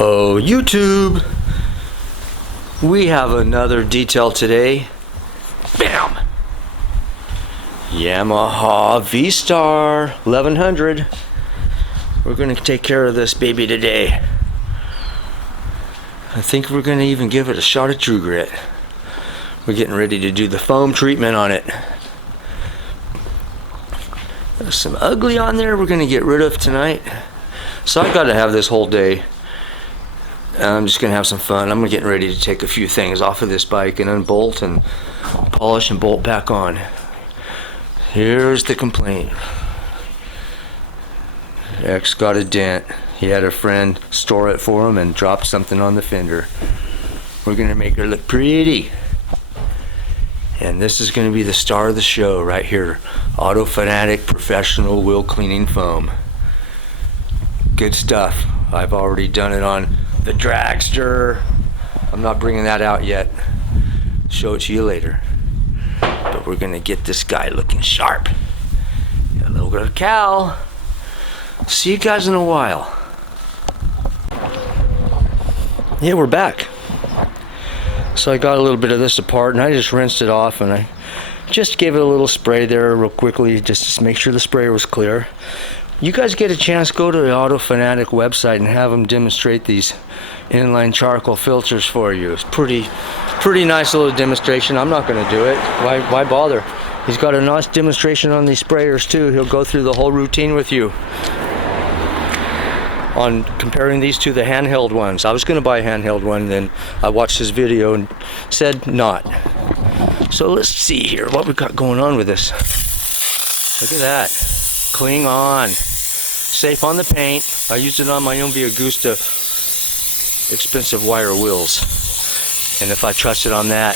Oh, YouTube! We have another detail today. Bam! Yamaha V-Star 1100. We're going to take care of this baby today. I think we're going to even give it a shot of tru-grit. We're getting ready to do the foam treatment on it. There's some ugly on there we're going to get rid of tonight. So I got to have this whole day. I'm just going to have some fun. I'm getting ready to take a few things off of this bike and unbolt and polish and bolt back on. Here's the complaint. X got a dent. He had a friend store it for him and dropped something on the fender. We're going to make her look pretty. And this is going to be the star of the show right here. Auto Fanatic Professional Wheel Cleaning Foam. Good stuff. I've already done it on the dragster. I'm not bringing that out yet. Show it to you later. But we're gonna get this guy looking sharp. Got a little bit of cowl. See you guys in a while. Yeah, we're back. So I got a little bit of this apart and I just rinsed it off and I just gave it a little spray there real quickly just to make sure the sprayer was clear. You guys get a chance, go to the Auto Fanatic website and have them demonstrate these inline charcoal filters for you. It's pretty nice little demonstration. I'm not going to do it. Why bother? He's got a nice demonstration on these sprayers too. He'll go through the whole routine with you on comparing these to the handheld ones. I was going to buy a handheld one, then I watched his video and said not. So let's see here what we got going on with this. Look at that. Cling on. Safe on the paint. I used it on my own Augusta expensive wire wheels. And if I trust it on that,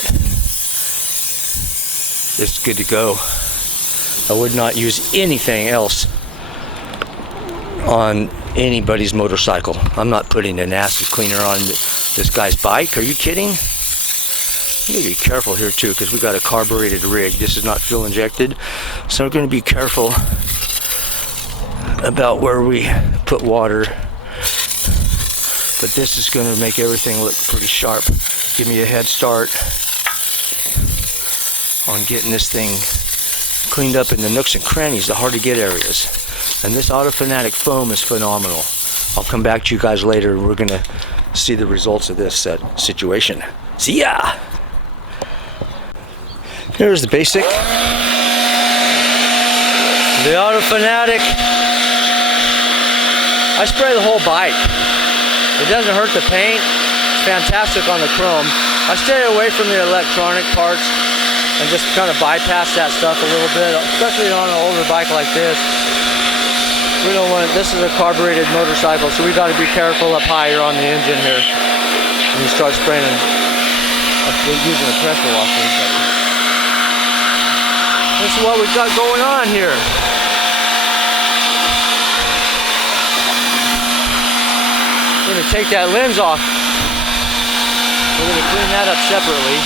it's good to go. I would not use anything else on anybody's motorcycle. I'm not putting an acid cleaner on this guy's bike. Are you kidding? You gotta be careful here too, because we got a carbureted rig. This is not fuel injected, so we're going to be careful about where we put water. But this is going to make everything look pretty sharp. Give me a head start on getting this thing cleaned up in the nooks and crannies, the hard to get areas. And this Auto Fanatic foam is phenomenal. I'll come back to you guys later and we're going to see the results of this situation. See ya! Here's the basic. The Auto Fanatic. I spray the whole bike. It doesn't hurt the paint. It's fantastic on the chrome. I stay away from the electronic parts and just kind of bypass that stuff a little bit, especially on an older bike like this. We don't want, this is a carbureted motorcycle, so we got to be careful up higher on the engine here. When you start spraying, using a pressure washer. This is what we've got going on here. We're going to take that lens off. We're going to clean that up separately.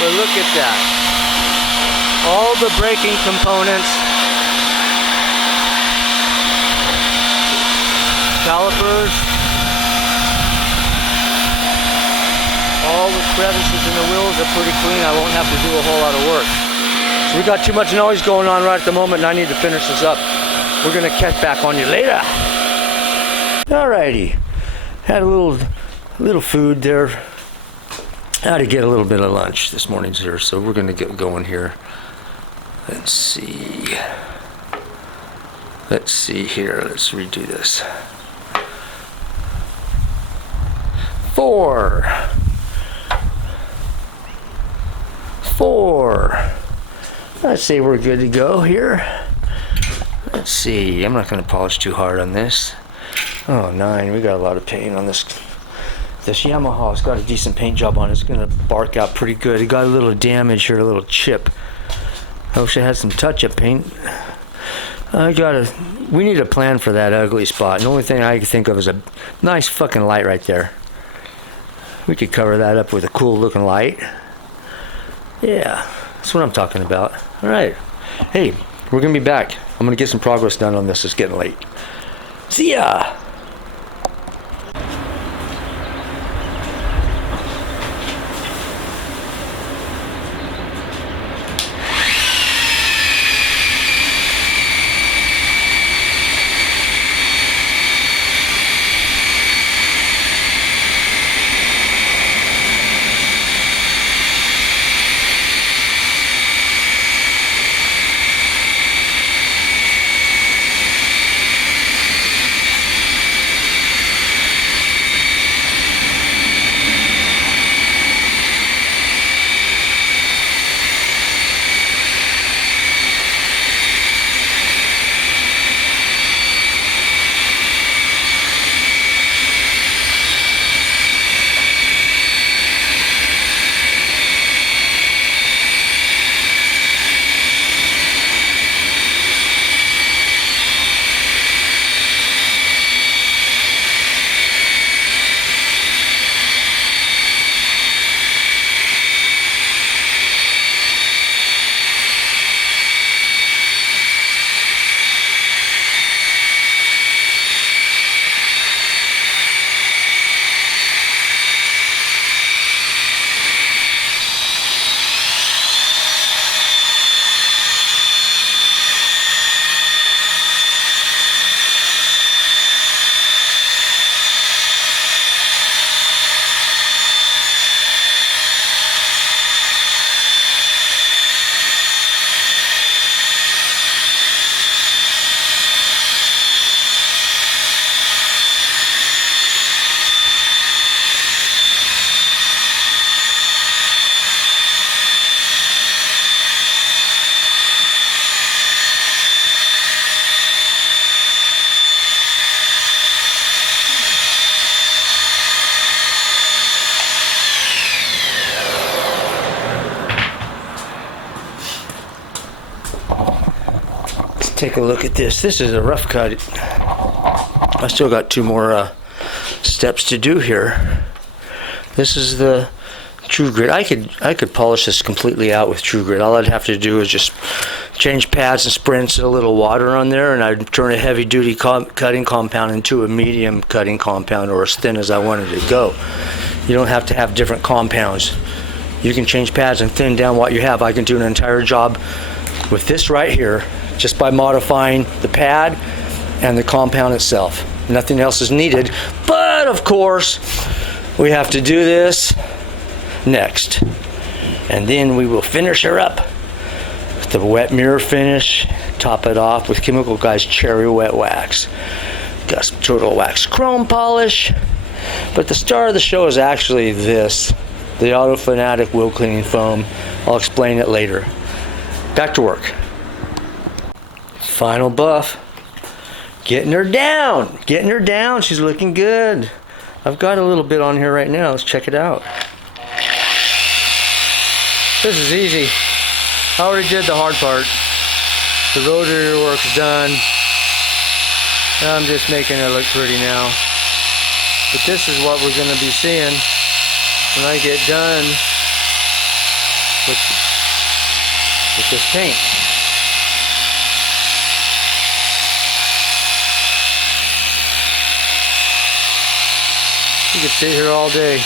But look at that. All the braking components. Calipers. All the crevices in the wheels are pretty clean. I won't have to do a whole lot of work. So we got too much noise going on right at the moment and I need to finish this up. We're going to catch back on you later. Alrighty. Had a little food there. I had to get a little bit of lunch this morning's here, so we're going to get going here. Let's see. Let's see here. Let's redo this. 4. Let's say we're good to go here. Let's see. I'm not going to polish too hard on this. Oh, 9. We got a lot of paint on this. This Yamaha's got a decent paint job on it. It's going to bark out pretty good. It got a little damage here, a little chip. I wish I had some touch-up paint. We need a plan for that ugly spot. And the only thing I can think of is a nice fucking light right there. We could cover that up with a cool looking light. Yeah, that's what I'm talking about. All right. Hey, we're going to be back. I'm going to get some progress done on this. It's getting late. See ya! take a look at this. This is a rough cut. I still got 2 more steps to do here. This is the tru-grit. I could polish this completely out with tru-grit. All I'd have to do is just change pads and sprints, a little water on there, and I'd turn a heavy duty cutting compound into a medium cutting compound, or as thin as I wanted it to go. You don't have to have different compounds. You can change pads and thin down what you have. I can do an entire job with this right here just by modifying the pad and the compound itself. Nothing else is needed, but of course we have to do this next, and then we will finish her up with the wet mirror finish, top it off with Chemical Guy's cherry wet wax. Got some turtle wax chrome polish, but the star of the show is actually this, the Auto Fanatic wheel cleaning foam. I'll explain it later. Back to work. Final buff. Getting her down. Getting her down. She's looking good. I've got a little bit on here right now. Let's check it out. This is easy. I already did the hard part. The rotary work's done. I'm just making it look pretty now. But this is what we're going to be seeing when I get done with this paint. You could sit here all day.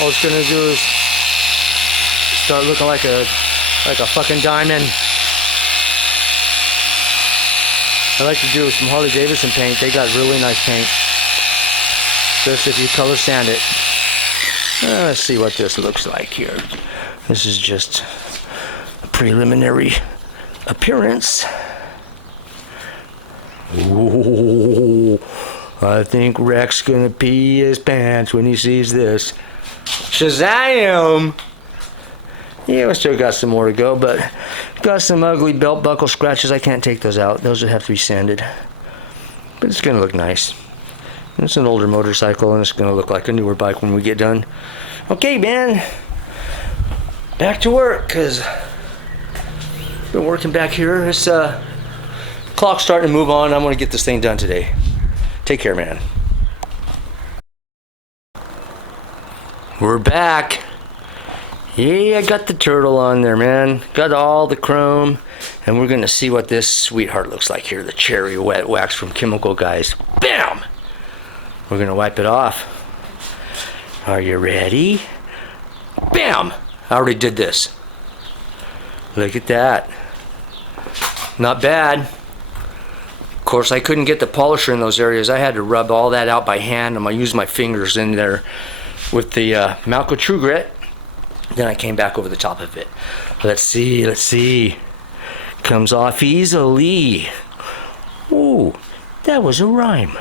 All it's gonna do is start looking like a fucking diamond. I like to do some Harley Davidson paint. They got really nice paint, just if you color sand it. Let's see what this looks like here. This is just a preliminary appearance. Ooh. I think Rex gonna pee his pants when he sees this. Shazam! Yeah, we still got some more to go, but got some ugly belt buckle scratches. I can't take those out. Those would have to be sanded. But it's gonna look nice. It's an older motorcycle, and it's gonna look like a newer bike when we get done. Okay, man. Back to work, cause been working back here. This clock's starting to move on. I'm gonna get this thing done today. Take care, man. We're back. Yeah, I got the turtle on there, man. Got all the chrome. And we're gonna see what this sweetheart looks like here. The cherry wet wax from Chemical Guys. Bam! We're gonna wipe it off. Are you ready? Bam! I already did this. Look at that. Not bad. Of course, I couldn't get the polisher in those areas. I had to rub all that out by hand. I'm gonna use my fingers in there with the Malco tru-grit. Then I came back over the top of it. Let's see. Comes off easily. Ooh, that was a rhyme.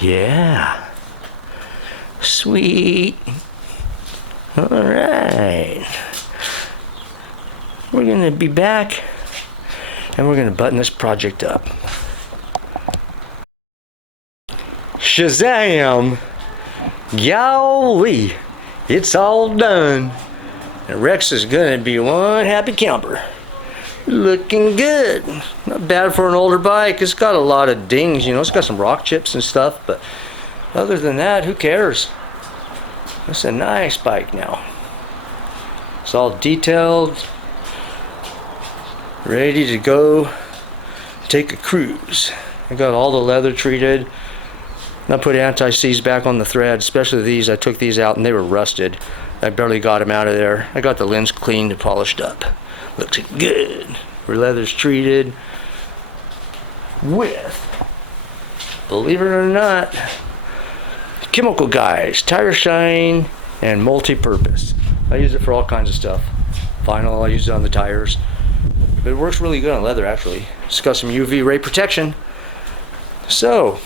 Yeah. Sweet. All right. We're gonna be back, and we're gonna button this project up. Shazam! Golly, it's all done. And Rex is gonna be one happy camper. Looking good. Not bad for an older bike. It's got a lot of dings, you know, it's got some rock chips and stuff, but other than that, who cares? It's a nice bike now. It's all detailed, ready to go take a cruise. I got all the leather treated. I put anti-seize back on the thread, especially these. I took these out and they were rusted. I barely got them out of there. I got the lens cleaned and polished up. Looks good. Where leather's treated with, believe it or not, Chemical Guys, tire shine, and multi-purpose. I use it for all kinds of stuff. Vinyl, I use it on the tires. But it works really good on leather, actually. It's got some UV ray protection. So,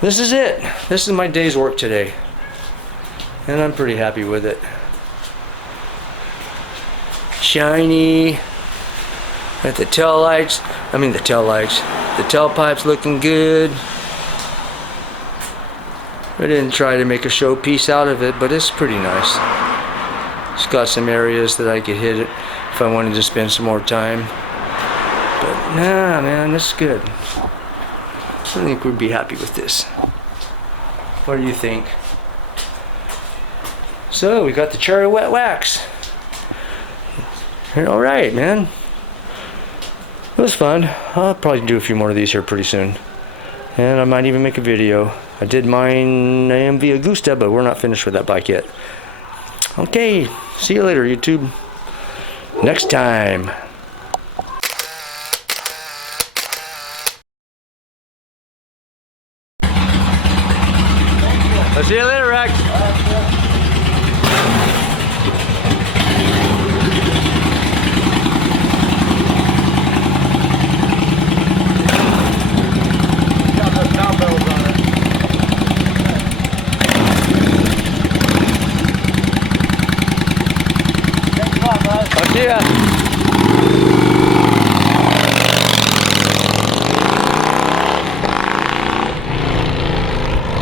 this is it. This is my day's work today. And I'm pretty happy with it. Shiny. Got the tailpipes looking good. I didn't try to make a showpiece out of it, but it's pretty nice. It's got some areas that I could hit it if I wanted to spend some more time. nah, man, this is good. I think we'd be happy with this. What do you think? So we got the cherry wet wax. All right, man. It was fun. I'll probably do a few more of these here pretty soon. And I might even make a video. I did mine AMV Augusta, but we're not finished with that bike yet. Okay, see you later, YouTube. Next time. I'll see you later, Rex. Got those cowbells on it. Thanks a lot, bud. I'll see ya.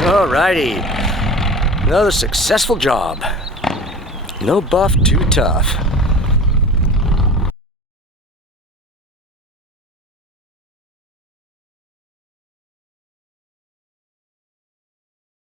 Alrighty. Another successful job. No Buff Too Tuff.